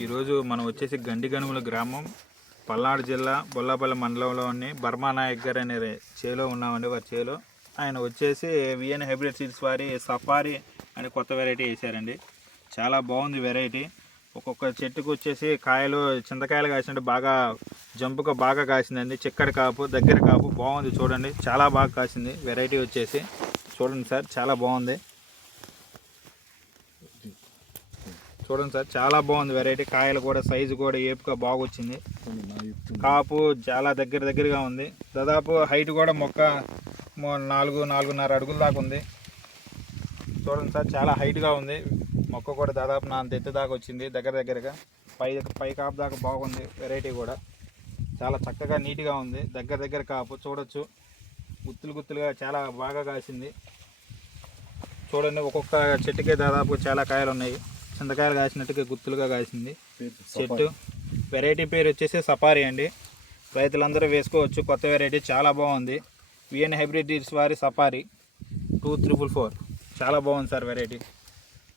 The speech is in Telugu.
ఈరోజు మనం వచ్చేసి గండిగనుముల గ్రామం, పల్నాడు జిల్లా బొల్లాపల్లి మండలంలోని బర్మానాయక్ గారు అనే చేలో ఉన్నామండి. వారి చేలో ఆయన వచ్చేసి విఎన్ హైబ్రిడ్ సీడ్స్ వారి సఫారీ అనే కొత్త వెరైటీ వేసారండి. చాలా బాగుంది వెరైటీ. ఒక్కొక్క చెట్టుకు వచ్చేసి కాయలు చింతకాయలు కాసినట్టు బాగా జంపుగా బాగా కాసిందండి. చిక్కడి కాపు, దగ్గర కాపు బాగుంది. చూడండి, చాలా బాగా కాసింది వెరైటీ వచ్చేసి. చూడండి సార్, చాలా బాగుంది. చూడండి సార్, చాలా బాగుంది వెరైటీ. కాయలు కూడా సైజు కూడా ఏపుగా బాగా వచ్చింది. కాపు చాలా దగ్గరగా ఉంది. దాదాపు హైట్ కూడా మొక్క 4-4.5 అడుగుల దాకా ఉంది. చూడండి సార్, చాలా హైట్గా ఉంది. మొక్క కూడా దాదాపు నా అంత ఎత్తు దాకా వచ్చింది. దగ్గరగా పై కాపు దాకా బాగుంది. వెరైటీ కూడా చాలా చక్కగా నీట్గా ఉంది. దగ్గర కాపు చూడొచ్చు. గుత్తులుగా చాలా బాగా కాసింది. చూడండి, ఒక్కొక్క చెట్టుకే దాదాపు చాలా కాయలు ఉన్నాయి. చింతకాయలు కాసినట్టుగా గుత్తులుగా కాసింది చెట్టు. వెరైటీ పేరు వచ్చేసి సఫారీ అండి. రైతులందరూ వేసుకోవచ్చు. కొత్త వెరైటీ చాలా బాగుంది. విఎన్ హైబ్రిడ్ సీడ్స్ వారి సఫారీ 2344 చాలా బాగుంది సార్ వెరైటీ.